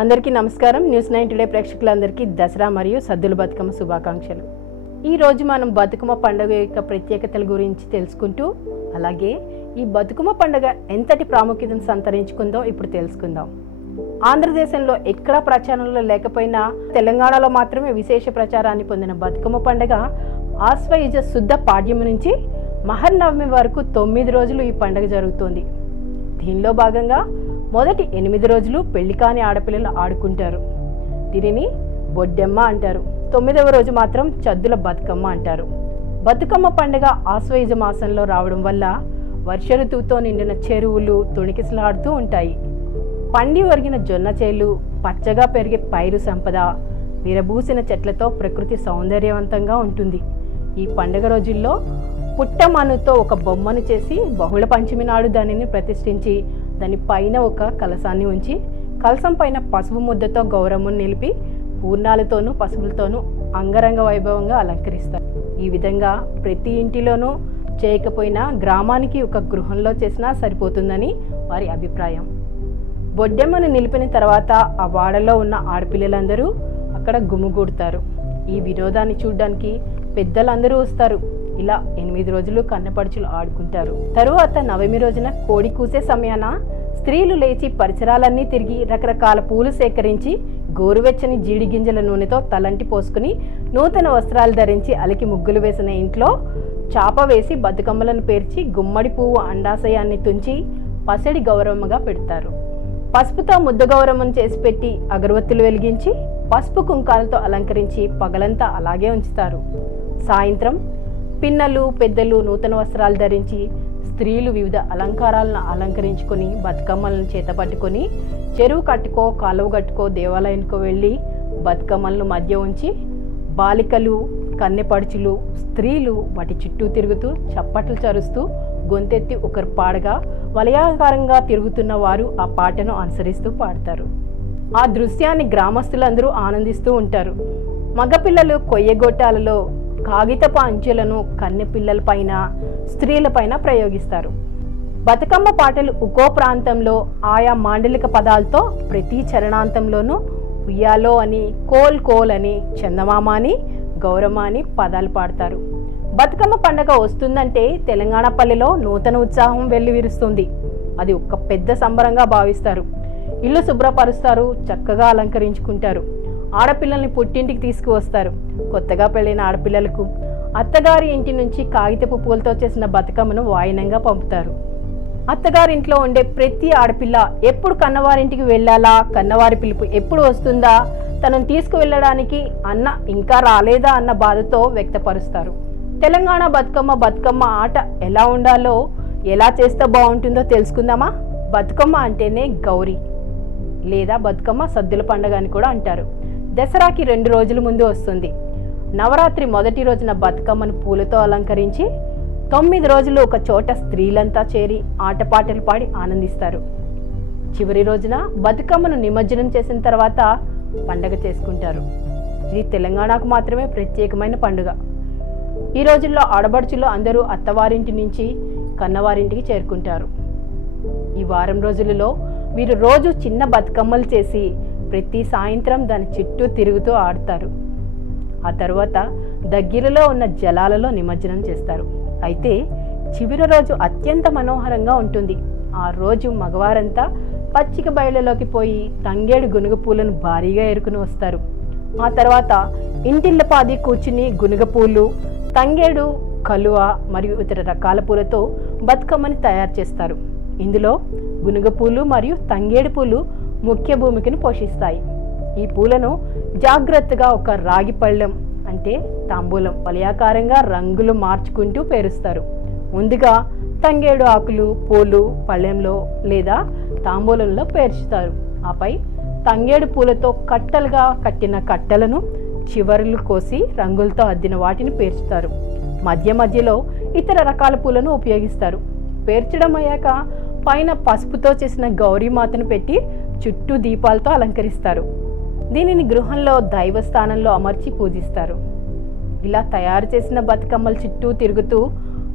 అందరికీ నమస్కారం. News nine today ప్రేక్షకులందరికీ దసరా మరియు సద్దుల బతుకమ్మ శుభాకాంక్షలు. ఈ రోజు మనం బతుకమ్మ పండుగ యొక్క ప్రత్యేకతల గురించి తెలుసుకుంటూ అలాగే ఈ బతుకమ్మ పండుగ ఎంతటి ప్రాముఖ్యతను సంతరించుకుందో ఇప్పుడు తెలుసుకుందాం. ఆంధ్రదేశంలో ఎక్కడా ప్రచారంలో లేకపోయినా తెలంగాణలో మాత్రమే విశేష ప్రచారాన్ని పొందిన బతుకమ్మ పండుగ ఆశ్వయుజ శుద్ధ పాడ్యము నుంచి మహర్నవమి వరకు తొమ్మిది రోజులు ఈ పండుగ జరుగుతోంది. దీనిలో భాగంగా మొదటి ఎనిమిది రోజులు పెళ్ళి కాని ఆడపిల్లలు ఆడుకుంటారు. దీనిని బొడ్డెమ్మ అంటారు. తొమ్మిదవ రోజు మాత్రం చద్దుల బతుకమ్మ అంటారు. బతుకమ్మ పండుగ ఆశ్వయుజ మాసంలో రావడం వల్ల వర్ష ఋతువుతో నిండిన చెరువులు తుణికిసలాడుతూ ఉంటాయి. పండి ఒరిగిన జొన్న చేలు పచ్చగా పెరిగే పైరు సంపద విరబూసిన చెట్లతో ప్రకృతి సౌందర్యవంతంగా ఉంటుంది. ఈ పండుగ రోజుల్లో పుట్టమనుతో ఒక బొమ్మను చేసి బహుళ పంచమి నాడు దానిని ప్రతిష్ఠించి దాని పైన ఒక కలసాన్ని ఉంచి కలసం పైన పసుపు ముద్దతో గౌరమ్మను నిలిపి పూర్ణాలతోనూ పసుపులతోనూ అంగరంగ వైభవంగా అలంకరిస్తారు. ఈ విధంగా ప్రతి ఇంటిలోనూ చేయకపోయినా గ్రామానికి ఒక గృహంలో చేసినా సరిపోతుందని వారి అభిప్రాయం. బొడ్డెమ్మను నిలిపిన తర్వాత ఆ వాడలో ఉన్న ఆడపిల్లలందరూ అక్కడ గుమ్ముగూడతారు ఈ వినోదాన్ని చూడడానికి పెద్దలందరూ వస్తారు. ఇలా ఎనిమిది రోజులు కన్నపడుచులు ఆడుకుంటారు. తరువాత నవమి రోజున కోడి కూసే సమయాన స్త్రీలు లేచి పరిసరాలన్నీ తిరిగి రకరకాల పూలు సేకరించి గోరువెచ్చని జీడి గింజల నూనెతో తలంటి పోసుకుని నూతన వస్త్రాలు ధరించి అలికి ముగ్గులు వేసిన ఇంట్లో చాప వేసి బతుకమ్మలను పేర్చి గుమ్మడి పువ్వు అండాశయాన్ని తుంచి పసడి గౌరవముగా పెడతారు. పసుపుతో ముద్ద గౌరవం చేసి పెట్టి అగరబత్తులు వెలిగించి పసుపు కుంకాలతో అలంకరించి పగలంతా అలాగే ఉంచుతారు. సాయంత్రం పిన్నలు పెద్దలు నూతన వస్త్రాలు ధరించి స్త్రీలు వివిధ అలంకారాలను అలంకరించుకొని బతుకమ్మలను చేతపట్టుకొని చెరువు కట్టుకో కాలువ కట్టుకో దేవాలయానికి వెళ్ళి బతుకమ్మలను మధ్య ఉంచి బాలికలు కన్నెపడుచులు స్త్రీలు వాటి చుట్టూ తిరుగుతూ చప్పట్లు చరుస్తూ గొంతెత్తి ఒకరు పాడగా వలయాకారంగా తిరుగుతున్న వారు ఆ పాటను అనుసరిస్తూ పాడతారు. ఆ దృశ్యాన్ని గ్రామస్తులందరూ ఆనందిస్తూ ఉంటారు. మగపిల్లలు కొయ్యగొట్టాలలో కాగితపు అంచెలను కన్నెపిల్లలపైన స్త్రీలపైన ప్రయోగిస్తారు. బతుకమ్మ పాటలు ఒక్కో ప్రాంతంలో ఆయా మాండలిక పదాలతో ప్రతి చరణాంతంలోనూ ఉయ్యాలో అని కోల్ కోల్ అని చందమామ అని గౌరమ్మ అని పదాలు పాడతారు. బతుకమ్మ పండగ వస్తుందంటే తెలంగాణ పల్లెలో నూతన ఉత్సాహం వెల్లివిరుస్తుంది. అది ఒక పెద్ద సంబరంగా భావిస్తారు. ఇల్లు శుభ్రపరుస్తారు చక్కగా అలంకరించుకుంటారు. ఆడపిల్లల్ని పుట్టింటికి తీసుకువస్తారు. కొత్తగా పెళ్ళైన ఆడపిల్లలకు అత్తగారి ఇంటి నుంచి కాగితపు పూలతో చేసిన బతుకమ్మను వాయినంగా పంపుతారు. అత్తగారింట్లో ఉండే ప్రతి ఆడపిల్ల ఎప్పుడు కన్నవారింటికి వెళ్ళాలా కన్నవారి పిలుపు ఎప్పుడు వస్తుందా తనను తీసుకువెళ్ళడానికి అన్న ఇంకా రాలేదా అన్న బాధతో వ్యక్తపరుస్తారు. తెలంగాణ బతుకమ్మ బతుకమ్మ ఆట ఎలా ఉండాలో ఎలా చేస్తే బాగుంటుందో తెలుసుకుందామా? బతుకమ్మ అంటేనే గౌరీ లేదా బతుకమ్మ సద్దుల పండుగ అని కూడా అంటారు. దసరాకి రెండు రోజుల ముందు వస్తుంది. నవరాత్రి మొదటి రోజున బతుకమ్మను పూలతో అలంకరించి తొమ్మిది రోజులు ఒక చోట స్త్రీలంతా చేరి ఆటపాటలు పాడి ఆనందిస్తారు. చివరి రోజున బతుకమ్మను నిమజ్జనం చేసిన తర్వాత పండగ చేసుకుంటారు. ఇది తెలంగాణకు మాత్రమే ప్రత్యేకమైన పండుగ. ఈ రోజుల్లో ఆడబడుచులు అందరూ అత్తవారింటి నుంచి కన్నవారింటికి చేరుకుంటారు. ఈ వారం రోజులలో వీరు రోజు చిన్న బతుకమ్మలు చేసి ప్రతి సాయంత్రం దాని చుట్టూ తిరుగుతూ ఆడతారు. ఆ తర్వాత దగ్గరలో ఉన్న జలాలలో నిమజ్జనం చేస్తారు. అయితే చివరి రోజు అత్యంత మనోహరంగా ఉంటుంది. ఆ రోజు మగవారంతా పచ్చిక బయలులోకి పోయి తంగేడు గునుగ పూలను భారీగా ఎరుకుని వస్తారు. ఆ తర్వాత ఇంటిల్లపాది కూర్చుని గునుగ పూలు తంగేడు కలువ మరియు ఇతర రకాల పూలతో బతుకమ్మని తయారు చేస్తారు. ఇందులో గునుగ పూలు మరియు తంగేడు పూలు ముఖ్య భూమికను పోషిస్తాయి. ఈ పూలను జాగ్రత్తగా ఒక రాగి పళ్ళెం అంటే తాంబూలం వలయాకారంగా రంగులు మార్చుకుంటూ పేరుస్తారు. ముందుగా తంగేడు ఆకులు పూలు పళ్ళెంలో లేదా తాంబూలంలో పేర్చుతారు. ఆపై తంగేడు పూలతో కట్టలుగా కట్టిన కట్టలను చివరలు కోసి రంగులతో అద్దిన వాటిని పేర్చుతారు. మధ్య మధ్యలో ఇతర రకాల పూలను ఉపయోగిస్తారు. పేర్చడం అయ్యాక పైన పసుపుతో చేసిన గౌరీమాతను పెట్టి చుట్టూ దీపాలతో అలంకరిస్తారు. దీనిని గృహంలో దైవ స్థానంలో అమర్చి పూజిస్తారు. ఇలా తయారు చేసిన బతుకమ్మల చుట్టూ తిరుగుతూ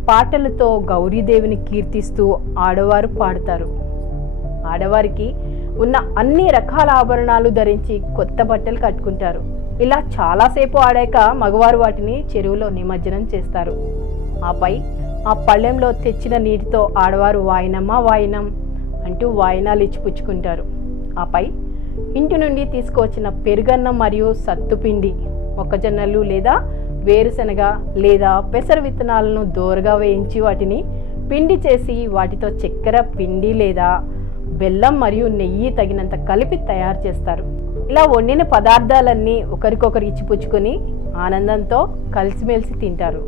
పాటలతో గౌరీదేవిని కీర్తిస్తూ ఆడవారు పాడతారు. ఆడవారికి ఉన్న అన్ని రకాల ఆభరణాలు ధరించి కొత్త బట్టలు కట్టుకుంటారు. ఇలా చాలాసేపు ఆడాక మగవారు వాటిని చెరువులో నిమజ్జనం చేస్తారు. ఆపై ఆ పళ్ళెంలో తెచ్చిన నీటితో ఆడవారు వాయినమ్మా వాయినం అంటూ వాయినాలు ఇచ్చి పుచ్చుకుంటారు ఆపై ఇంటి నుండి తీసుకువచ్చిన పెరుగన్నం మరియు సత్తుపిండి మొక్కజొన్నలు లేదా వేరుశనగ లేదా పెసర విత్తనాలను దోరగా వేయించి వాటిని పిండి చేసి వాటితో చక్కెర పిండి లేదా బెల్లం మరియు నెయ్యి తగినంత కలిపి తయారు చేస్తారు. ఇలా వండిన పదార్థాలన్నీ ఒకరికొకరు ఇచ్చిపుచ్చుకొని ఆనందంతో కలిసిమెలిసి తింటారు.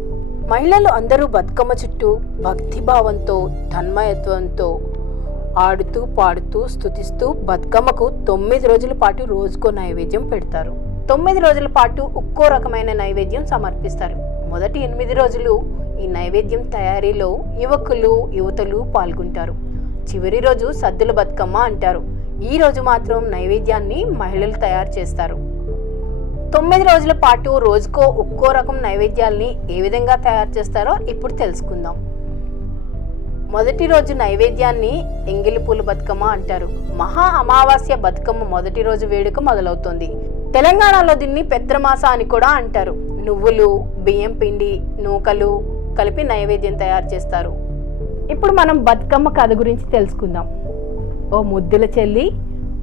మహిళలు అందరూ బతుకమ్మ చుట్టూ భక్తిభావంతో తన్మయత్వంతో ఆడుతూ పాడుతూ స్తుతిస్తూ బతుకమ్మకు తొమ్మిది రోజుల పాటు రోజుకో నైవేద్యం పెడతారు. తొమ్మిది రోజుల పాటు ఒక్కో రకమైన నైవేద్యం సమర్పిస్తారు. మొదటి ఎనిమిది రోజులు ఈ నైవేద్యం తయారీలో యువకులు యువతలు పాల్గొంటారు. చివరి రోజు సద్దుల బతుకమ్మ అంటారు. ఈ రోజు మాత్రం నైవేద్యాన్ని మహిళలు తయారు చేస్తారు. తొమ్మిది రోజుల పాటు రోజుకో ఒక్కో రకం నైవేద్యాల్ని ఏ విధంగా తయారు చేస్తారో ఇప్పుడు తెలుసుకుందాం. మొదటి రోజు నైవేద్యాన్ని ఎంగిలిపూలు బతుకమ్మ అంటారు. మహా అమావాస్య బతుకమ్మ మొదటి రోజు వేడుక మొదలవుతుంది. తెలంగాణలో దీన్ని పెత్రమాస అని కూడా అంటారు. నువ్వులు బియ్యం పిండి నూకలు కలిపి నైవేద్యం తయారు చేస్తారు. ఇప్పుడు మనం బతుకమ్మ కథ గురించి తెలుసుకుందాం. ఓ ముద్దుల చెల్లి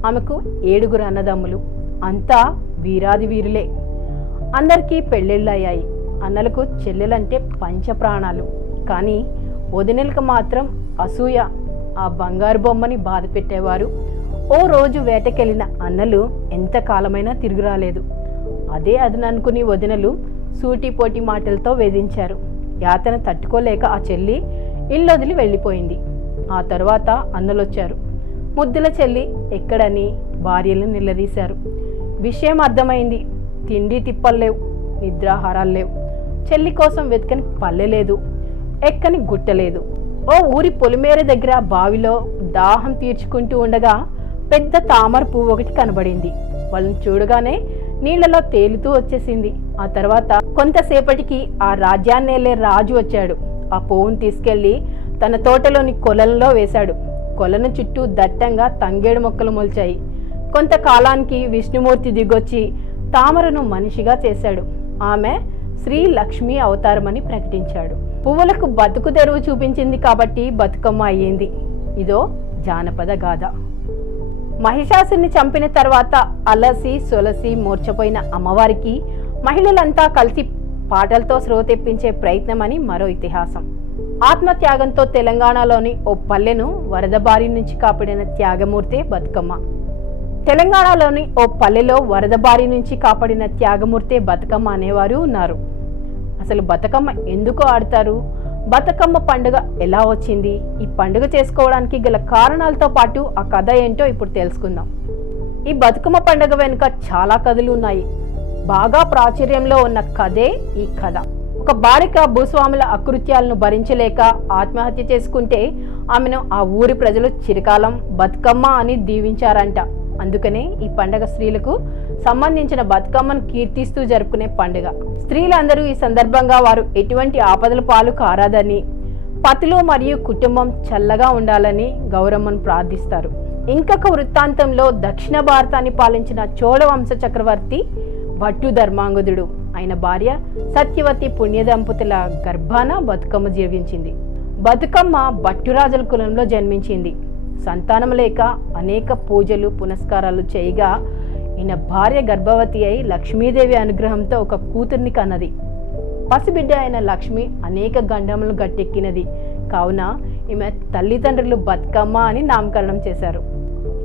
ఆమెకు ఏడుగురు అన్నదమ్ములు. అంతా వీరాది వీరులే. అందరికీ పెళ్ళిళ్ళు అయ్యాయి అన్నలకు చెల్లెలంటే పంచప్రాణాలు. కానీ వదినలకు మాత్రం అసూయ ఆ బంగారు బొమ్మని బాధ పెట్టేవారు. ఓ రోజు వేటకెళ్ళిన అన్నలు ఎంత కాలమైనా తిరిగి రాలేదు. అదే అదననుకుని వదినలు సూటిపోటి మాటలతో వేధించారు. యాతన తట్టుకోలేక ఆ చెల్లి ఇల్లొదిలి వెళ్ళిపోయింది. ఆ తర్వాత అన్నలొచ్చారు. ముద్దుల చెల్లి ఎక్కడని భార్యలను నిలదీశారు. విషయం అర్థమైంది. తిండి తిప్పలు లేవు నిద్రాహారాలు లేవు. చెల్లి కోసం వెతకని పల్లె లేదు. ఎక్కని గుట్టలేదు. ఓ ఊరి పొలిమేర దగ్గర బావిలో దాహం తీర్చుకుంటూ ఉండగా పెద్ద తామర పువ్వు ఒకటి కనబడింది. వాళ్ళని చూడగానే నీళ్ళలో తేలుతూ వచ్చేసింది. ఆ తర్వాత కొంతసేపటికి ఆ రాజ్యాన్నేలే రాజు వచ్చాడు. ఆ పువ్వును తీసుకెళ్ళి తన తోటలోని కొలలలో వేశాడు. కొలను చుట్టూ దట్టంగా తంగేడు మొక్కలు మొలిచాయి. కొంతకాలానికి విష్ణుమూర్తి దిగొచ్చి తామరను మనిషిగా చేశాడు. ఆమె శ్రీ లక్ష్మి అవతారమని ప్రకటించాడు. పువ్వులకు బతుకు తెరువు చూపించింది కాబట్టి బతుకమ్మ అయ్యింది. ఇదో జానపద గాథ. మహిషాసుని చంపిన తర్వాత అలసి సొలసి మూర్చపోయిన అమ్మవారికి మహిళలంతా కలిసి పాటలతో శ్రోతెప్పించే తెప్పించే ప్రయత్నమని మరో ఇతిహాసం. ఆత్మత్యాగంతో తెలంగాణలోని ఓ పల్లెను వరద బారి నుంచి కాపాడిన త్యాగమూర్తే బతుకమ్మ. తెలంగాణలోని ఓ పల్లెలో వరద బారి నుంచి కాపాడిన త్యాగమూర్తే బతుకమ్మ అనేవారు ఉన్నారు. అసలు బతుకమ్మ ఎందుకు ఆడతారు? బతుకమ్మ పండుగ ఎలా వచ్చింది? ఈ పండుగ చేసుకోవడానికి గల కారణాలతో పాటు ఆ కథ ఏంటో ఇప్పుడు తెలుసుకుందాం. ఈ బతుకమ్మ పండుగ వెనుక చాలా కథలు ఉన్నాయి. బాగా ప్రాచుర్యంలో ఉన్న కథే ఈ కథ. ఒక బాలిక భూస్వాముల అకృత్యాలను భరించలేక ఆత్మహత్య చేసుకుంటే ఆమెను ఆ ఊరి ప్రజలు చిరకాలం బతుకమ్మ అని దీవించారంట. అందుకనే ఈ పండగ స్త్రీలకు సంబంధించిన బతుకమ్మను కీర్తిస్తూ జరుపుకునే పండుగ. స్త్రీలందరూ ఈ సందర్భంగా వారు ఎటువంటి ఆపదల పాలు కారాదని పతులు మరియు కుటుంబం చల్లగా ఉండాలని గౌరమ్మను ప్రార్థిస్తారు. ఇంకొక వృత్తాంతంలో దక్షిణ భారతాన్ని పాలించిన చోళ వంశ చక్రవర్తి భట్టు ధర్మాంగుదుడు. ఆయన భార్య సత్యవతి పుణ్య దంపతుల గర్భాన బతుకమ్మ జీవించింది. బతుకమ్మ భట్టురాజుల కులంలో జన్మించింది. సంతానం లేక అనేక పూజలు పునస్కారాలు చేయగా ఈయన భార్య గర్భవతి అయి లక్ష్మీదేవి అనుగ్రహంతో ఒక కూతుర్ని కన్నది. పసిబిడ్డ అయిన లక్ష్మి అనేక గండములు గట్టెక్కినది. కావున ఈమె తల్లిదండ్రులు బతుకమ్మ అని నామకరణం చేశారు.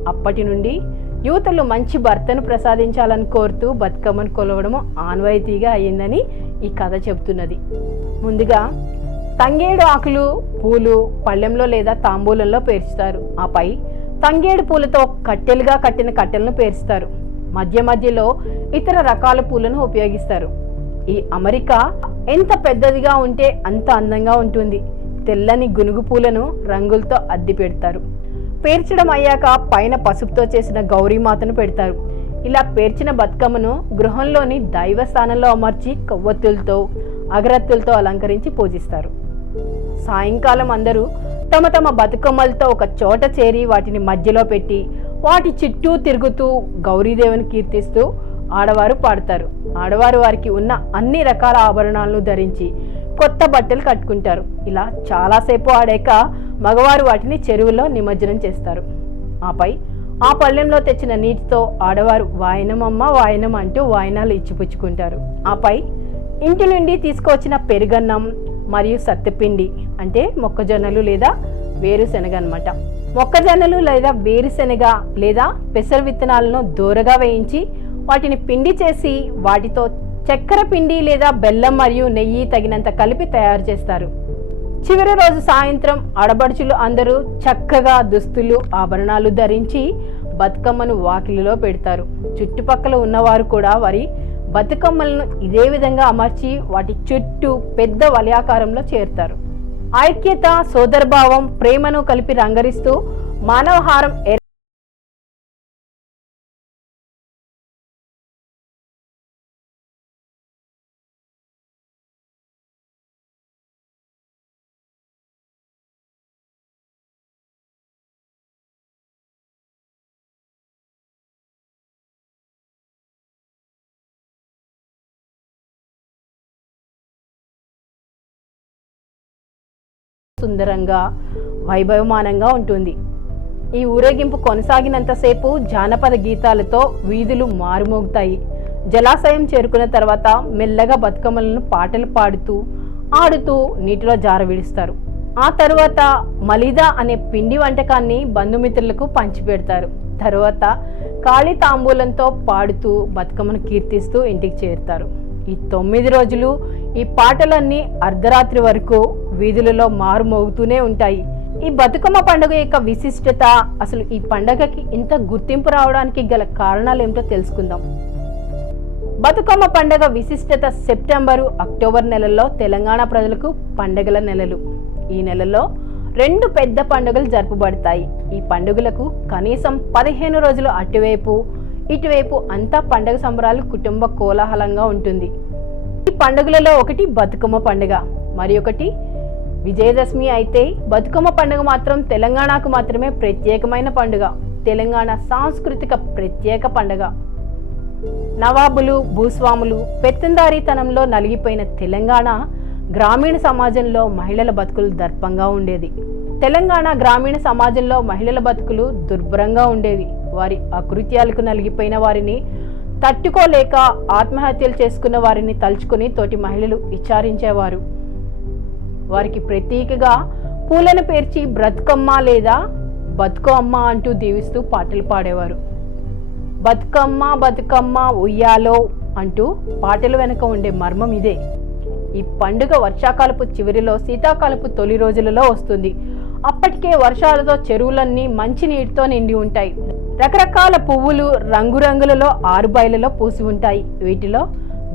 అప్పటి నుండి యువతలు మంచి భర్తను ప్రసాదించాలని కోరుతూ బతుకమ్మను కొలవడము ఆన్వాయితీగా అయ్యిందని ఈ కథ చెబుతున్నది. ముందుగా తంగేడు ఆకులు పూలు పళ్ళెంలో లేదా తాంబూలంలో పేర్చుతారు. ఆపై తంగేడు పూలతో కట్టెలుగా కట్టిన కట్టెలను పేర్చుతారు. మధ్య మధ్యలో ఇతర రకాల పూలను ఉపయోగిస్తారు. ఈ అమరిక ఎంత పెద్దదిగా ఉంటే అంత అందంగా ఉంటుంది. తెల్లని గునుగు పూలను రంగులతో అద్ది పెడతారు. పేర్చడం అయ్యాక పైన పసుపుతో చేసిన గౌరీమాతను పెడతారు. ఇలా పేర్చిన బతుకమ్మను గృహంలోని దైవ స్థానంలో అమర్చి కొవ్వొత్తులతో అగరత్తులతో అలంకరించి పూజిస్తారు. సాయంకాలం అందరూ తమ తమ బతుకమ్మలతో ఒక చోట చేరి వాటిని మధ్యలో పెట్టి వాటి చుట్టూ తిరుగుతూ గౌరీదేవిని కీర్తిస్తూ ఆడవారు పాడతారు. ఆడవారు వారికి ఉన్న అన్ని రకాల ఆభరణాలను ధరించి కొత్త బట్టలు కట్టుకుంటారు. ఇలా చాలాసేపు ఆడాక మగవారు వాటిని చెరువులో నిమజ్జనం చేస్తారు. ఆపై ఆ పళ్ళెంలో తెచ్చిన నీటితో ఆడవారు వాయనమమ్మ వాయనం అంటూ వాయనాలు ఇచ్చిపుచ్చుకుంటారు. ఆపై ఇంటి నుండి తీసుకువచ్చిన పెరుగన్నం మరియు సత్తుపిండి అంటే మొక్కజొన్నలు లేదా వేరుశెనగ అన్నమాట. మొక్కజొన్నలు లేదా వేరుశెనగ లేదా పెసర విత్తనాలను దూరగా వేయించి వాటిని పిండి చేసి వాటితో చక్కెర పిండి లేదా బెల్లం మరియు నెయ్యి తగినంత కలిపి తయారు చేస్తారు. చివరి రోజు సాయంత్రం ఆడబడుచులు అందరూ చక్కగా దుస్తులు ఆభరణాలు ధరించి బతుకమ్మను వాకిలిలో పెడతారు. చుట్టుపక్కల ఉన్నవారు కూడా వారి బతుకమ్మలను ఇదే విధంగా అమర్చి వాటి చుట్టూ పెద్ద వలయాకారంలో చేరుతారు. ఐక్యత సోదరభావం ప్రేమను కలిపి రంగరిస్తూ మానవహారం సుందరంగా వైభవమానంగా ఉంటుంది. ఈ ఊరేగింపు కొనసాగినంతసేపు జానపద గీతాలతో వీధులు మారుమోగుతాయి. జలాశయం చేరుకున్న తర్వాత మెల్లగా బతుకమ్మలను పాటలు పాడుతూ ఆడుతూ నీటిలో జారవిడుస్తారు ఆ తర్వాత మలిదా అనే పిండి వంటకాన్ని బంధుమిత్రులకు పంచిపెడతారు. తరువాత ఖాళీ తాంబూలంతో పాడుతూ బతుకమ్మను కీర్తిస్తూ ఇంటికి చేరుతారు. ఈ తొమ్మిది రోజులు ఈ పాటలన్నీ అర్ధరాత్రి వరకు వీధులలో మారుమోగుతూనే ఉంటాయి. ఈ బతుకమ్మ పండుగ యొక్క విశిష్టత అసలు ఈ పండగకి ఇంత గుర్తింపు రావడానికి గల కారణాలు ఏమిటో తెలుసుకుందాం. బతుకమ్మ పండుగ విశిష్టత సెప్టెంబరు అక్టోబర్ నెలల్లో తెలంగాణ ప్రజలకు పండుగల నెలలు. ఈ నెలలో రెండు పెద్ద పండుగలు జరుపబడతాయి. ఈ పండుగలకు కనీసం పదిహేను రోజులు అటువైపు ఇటువైపు అంతా పండగ సంబరాలు కుటుంబ కోలాహలంగా ఉంటుంది. ఈ పండుగలలో ఒకటి బతుకమ్మ పండుగ మరి ఒకటి విజయదశమి అయితే బతుకమ్మ పండుగ మాత్రం తెలంగాణకు మాత్రమే ప్రత్యేకమైన పండుగ. తెలంగాణ సాంస్కృతిక ప్రత్యేక పండుగ. నవాబులు భూస్వాములు పెత్తందారీతనంలో నలిగిపోయిన తెలంగాణ గ్రామీణ సమాజంలో మహిళల బతుకులు దర్పంగా ఉండేది. తెలంగాణ గ్రామీణ సమాజంలో మహిళల బతుకులు దుర్భరంగా ఉండేవి. వారి అకృత్యాలకు నలిగిపోయిన వారిని తట్టుకోలేక ఆత్మహత్యలు చేసుకున్న వారిని తలుచుకుని తోటి మహిళలు విచారించేవారు. వారికి ప్రతీకగా పూలను పేర్చి బ్రతుకమ్మ లేదా బతుకమ్మ అంటూ దీవిస్తూ పాటలు పాడేవారు. బతుకమ్మ బతుకమ్మ ఉయ్యాలో అంటూ పాటలు వెనుక ఉండే మర్మం ఇదే. ఈ పండుగ వర్షాకాలపు చివరిలో శీతాకాలపు తొలి రోజులలో వస్తుంది. అప్పటికే వర్షాలతో చెరువులన్నీ మంచి నీటితో నిండి ఉంటాయి. రకరకాల పువ్వులు రంగురంగులలో ఆరుబయలలో పూసి ఉంటాయి. వీటిలో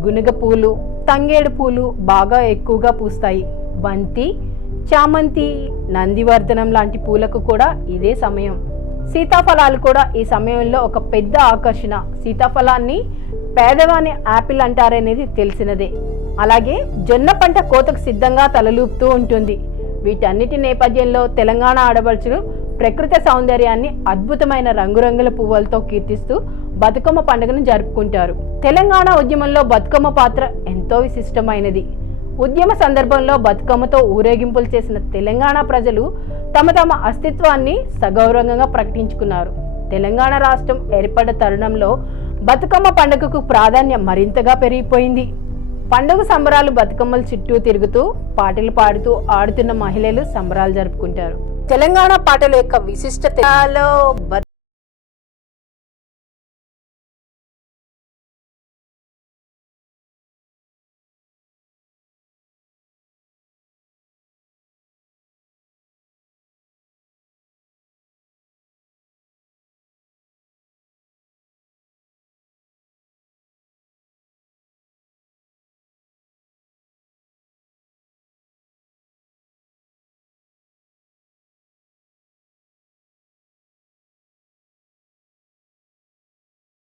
గునుగ పూలు తంగేడు పూలు బాగా ఎక్కువగా పూస్తాయి. బంతి చామంతి నందివర్ధనం లాంటి పూలకు కూడా ఇదే సమయం. సీతాఫలాలు కూడా ఈ సమయంలో ఒక పెద్ద ఆకర్షణ. సీతాఫలాన్ని పేదవాని యాపిల్ అంటారనేది తెలిసినదే. అలాగే జొన్న పంట కోతకు సిద్ధంగా తలలూపుతూ ఉంటుంది. వీటన్నిటి నేపథ్యంలో తెలంగాణ ఆడపడుచులు ప్రకృతి సౌందర్యాన్ని అద్భుతమైన రంగురంగుల పువ్వులతో కీర్తిస్తూ బతుకమ్మ పండుగను జరుపుకుంటారు. తెలంగాణ ఉద్యమంలో బతుకమ్మ పాత్ర ఎంతో విశిష్టమైనది. ఉద్యమ సందర్భంలో బతుకమ్మతో ఊరేగింపులు చేసిన తెలంగాణ ప్రజలు తమ తమ అస్తిత్వాన్ని సగౌరవంగా ప్రకటించుకున్నారు. తెలంగాణ రాష్ట్రం ఏర్పడ్డ తరుణంలో బతుకమ్మ పండుగకు ప్రాధాన్యం మరింతగా పెరిగిపోయింది. పండుగ సంబరాలు బతుకమ్మల చుట్టూ తిరుగుతూ పాటలు పాడుతూ ఆడుతున్న మహిళలు సంబరాలు జరుపుకుంటారు. తెలంగాణ పాటల యొక్క విశిష్టతలో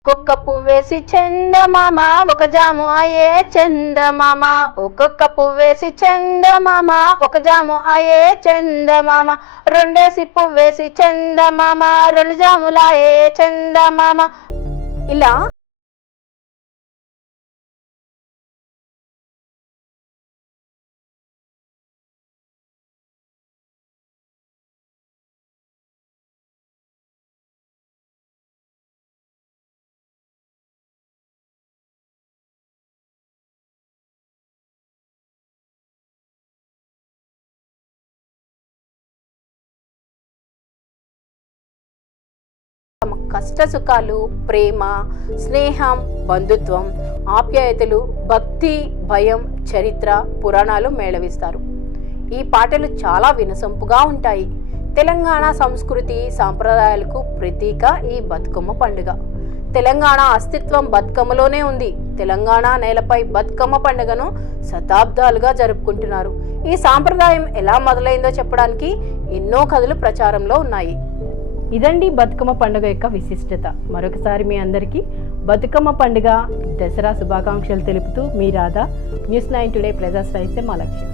ఒక్కొక్క పువ్వేసి చందమామ ఒక జాము అయే చందమామ ఒక్కొక్క పువ్వేసి చందమామ ఒక జాము అయే చందమామ రెండేసి పువ్వేసి చందమామ రెండు జాములాయే చందమామ ఇలా కష్ట సుఖాలు ప్రేమ స్నేహం బంధుత్వం ఆప్యాయతలు భక్తి భయం చరిత్ర పురాణాలు మేళవిస్తారు. ఈ పాటలు చాలా వినసొంపుగా ఉంటాయి. తెలంగాణ సంస్కృతి సాంప్రదాయాలకు ప్రతీక ఈ బతుకమ్మ పండుగ. తెలంగాణ అస్తిత్వం బతుకమ్మలోనే ఉంది. తెలంగాణ నేలపై బతుకమ్మ పండుగను శతాబ్దాలుగా జరుపుకుంటున్నారు. ఈ సాంప్రదాయం ఎలా మొదలైందో చెప్పడానికి ఎన్నో కథలు ప్రచారంలో ఉన్నాయి. ఇదండి బతుకమ్మ పండుగ యొక్క విశిష్టత. మరొకసారి మీ అందరికీ బతుకమ్మ పండుగ దసరా శుభాకాంక్షలు తెలుపుతూ మీ రాధా. న్యూస్ నైన్ టుడే ప్లెజర్స్ రైసే మా లక్ష్యం.